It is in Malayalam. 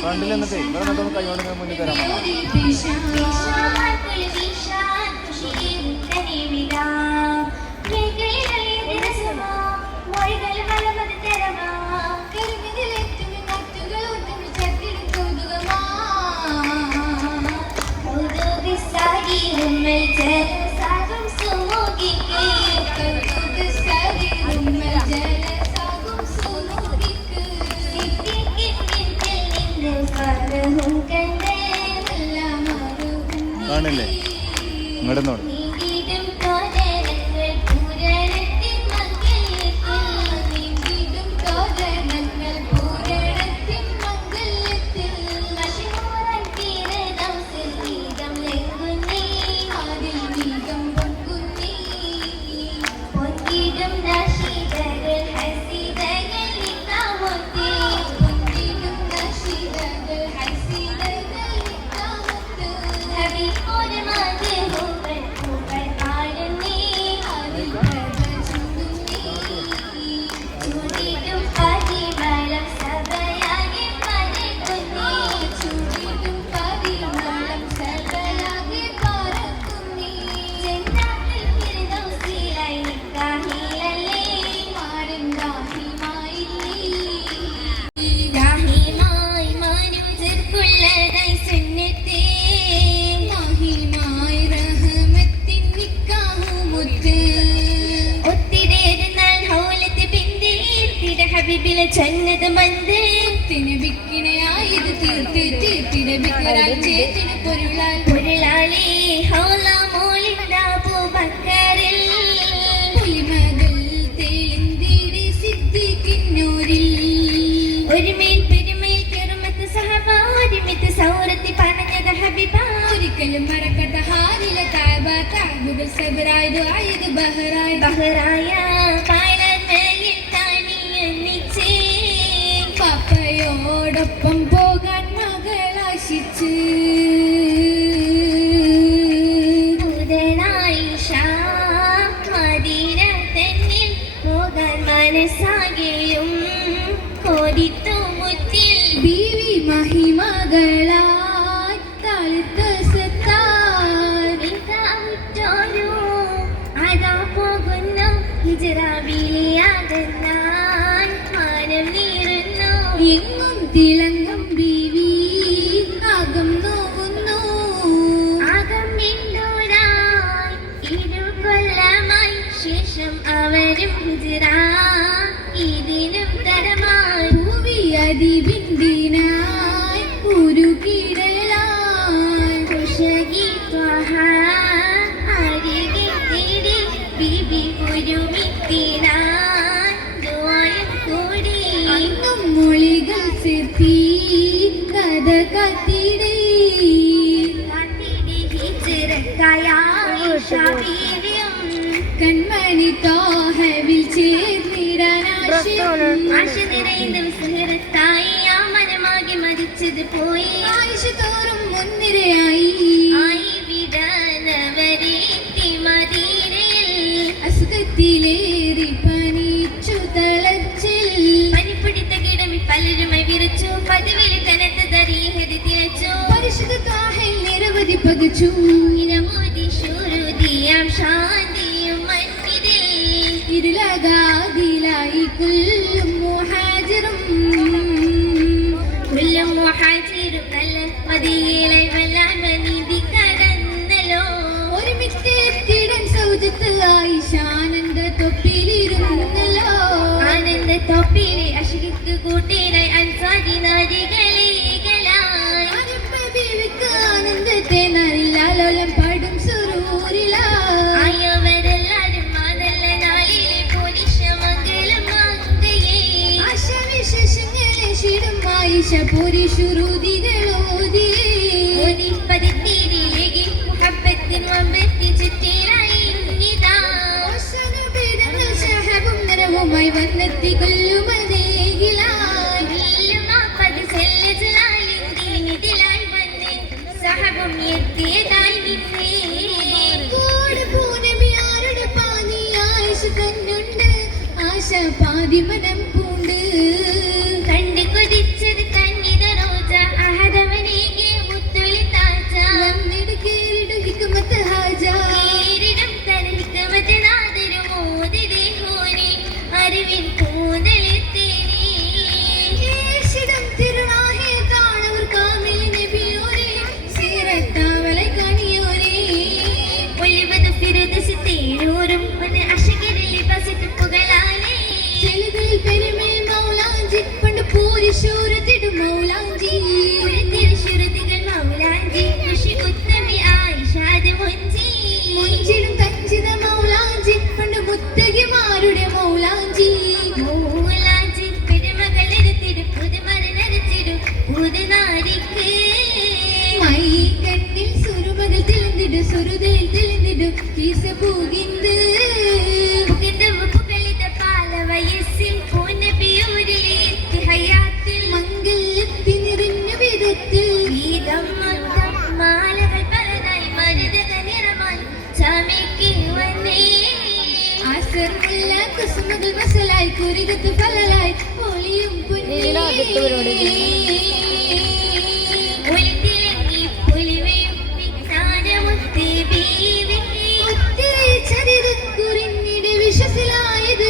ഫ്രണ്ടിൽ എന്നിട്ട് ഇവിടെ നിന്നൊന്ന് കൈകൊണ്ട് മുന്നിൽ തരാം. കാണില്ലേ ഇങ്ങോട്ട് നോട്. ജന്നത മന്ദിരത്തിന് ബിക്കിണയായത് തീർത്ത് തീർത്തിട ബിക്കറായി ചേത്തിന് പൊരുളാലേ ഹൗല മോളിന്ദാ പൂബക്കറിൽ പുലിമകൾ തേളിന്തിടി സിദ്ദീഖിന്നൂരിൽ ഒരുമേൽ പെരുമേൽ കെറുമത്ത് സഹബ ഒരുമിത്ത് സൗരത്തി പണഞ്ഞത് ഹബീബ ഒരിക്കലും മറക്കത്ത ഹാരിലെ താബ താബുകൾ സബറായത് ആയത് ബഹറായ പാപ്പയോടൊപ്പം പോകാൻ മകളാശിച്ച് മദീന തന്നിൽ പോകാൻ മനസ്സാകെയും കോരിത്തു മുറ്റിൽ ബീവി മഹിമകളായി തളിർത്ത സത്താറ്റോരു അതാ പോകുന്നു ഹിജറാബിലിയാകുന്നാൻ മാനം നീറുന്നു എങ്ങും തിളങ്ങും ബീവി ആകം നോവുന്നു ആകം ഇന്നൂരായി ഇരുകൊല്ലമായി ശേഷം അവരും ഹിജറ ഇതിനും തരമായി ഭൂവി അതിബിന്ദിനായി ഒരു കിടലായി കുശകി ത്വഹ അരികെ തേടി ബീബി ഒരുമിത്തിനായി ദുആയും കൂടി അന്നും മൊഴികൾ ചേർത്തി കഥ കത്തിടേ ഹിജറക്കായും കൺമണി തോഹവിൽ ചേർന്നിടാനാശയം ആശ നിറയുന്ന വിസ്മരത്തായി ആ മനമാകെ മരിച്ചത് പോയി ആയിഷ തോറും മുൻനിരയായി ആയി വിടാനവരെത്തി മദീനയിൽ അസുഖത്തിലേറി പനിച്ചു തളച്ചിൽ പനിപ്പിടിത്ത കിടമി പലരുമായി വിറച്ചു പതിവില് കനത്ത ദരീഹതി തിരച്ചു പരിശുദ്ധ താഹിൽ നിരവധി പകച്ചു ഇനമോദി ശൂരുദിയാം ശാന്തിയും മന്നിതിൽ ഇരുളകാതിലായി കുല്ലും മുഹാജിറും നല്ല മദീനയിലെ വല്ലാൻ നീതി കടന്നല്ലോ ഒരുമിച്ച് എത്തിയിടൻ സൗജത്ത് ആയിഷ ആനന്ദ തൊപ്പിലിരുന്നല്ലോ ആനന്ദ തൊപ്പിലെ അശിക്ക് കൂട്ടിനായി അൻസാരി നാരികളേകളായി ബീവിക്ക് ആനന്ദത്തെ നല്ലാലോലം പാടും സുറൂരിലായി അവരെല്ലാരും നല്ല നാളിലെ പുരുഷമംഗലം മംഗയെ ആശവിശേഷങ്ങളെ ശിടും ആയിഷ പുരുഷുരുതികളോതിയേ പതിത്തിരിലേകി പാതിമനം പൂണ്ട് കണ്ടു കൊതിച്ചത് കന്നിത റോജ അഹദവനേകെ മുത്തുളി താജ നമ്മിട് കേറിടു ഹിക്മത്ത് ഹാജ കേറിടം തന ഹിക്മത്ത് നാദരു മോദിടെ ഹോനെ അറിവിൻ കൂന്തലെത്തേനെ ഏഷിടം തിരുനാഹെ കാണവർ കാമിൽ നബിയോരെ സീറത്താവളை കണിയോരെ ഒളിവത് ഫിറുദസ് തേരോരും ഒന്ന് അശകരിൽ ബസിത്ത് പുകളാലെ പെരുമേ മൗലാഞ്ചി പണ്ട് പൂരി ശൂരത്തിടും മൗലാഞ്ചി തിരുശുരതികൾ മൗലാഞ്ചി ഖുഷി ഉത്തമി ആയിഷാദ് മുഞ്ചി മുഞ്ചിടും തഞ്ചിത മൗലാഞ്ചി പണ്ട് മുത്തകിമാരുടെ മൗലാഞ്ചി മൗലാഞ്ചി പെരുമകളെടുത്തിടും പുതുമരനരച്ചിടും പുതുനാരിക്ക് മൈ കണ്ണിൽ സുരുമകൾ തെളിഞ്ഞിടും സുരുതയിൽ തെളിഞ്ഞിടും കീസ പൂകിന്ത് വയസ്സിൽ പൂനബിയൂരിലേത്തി ഹയാത്തിൽ മംഗല്യത്തിനിറിഞ്ഞ വിധത്തിൽ ഗീതം മൊത്തം മാലകൾ പലതായി മരുതക നിറമായി ചമയ്ക്ക് വന്നേ ആസർ മുല്ല കുസുമകൾ മസലായി കുരികത്ത് പലലായി പൊളിയും ഒളിത്തിലങ്ങി പൊലിവയും വിജ്ഞാനമുത്ത് ബീവി ഒത്തിരി ചരിതക്കുറിഞ്ഞിടെ വിശ്വസിലായത്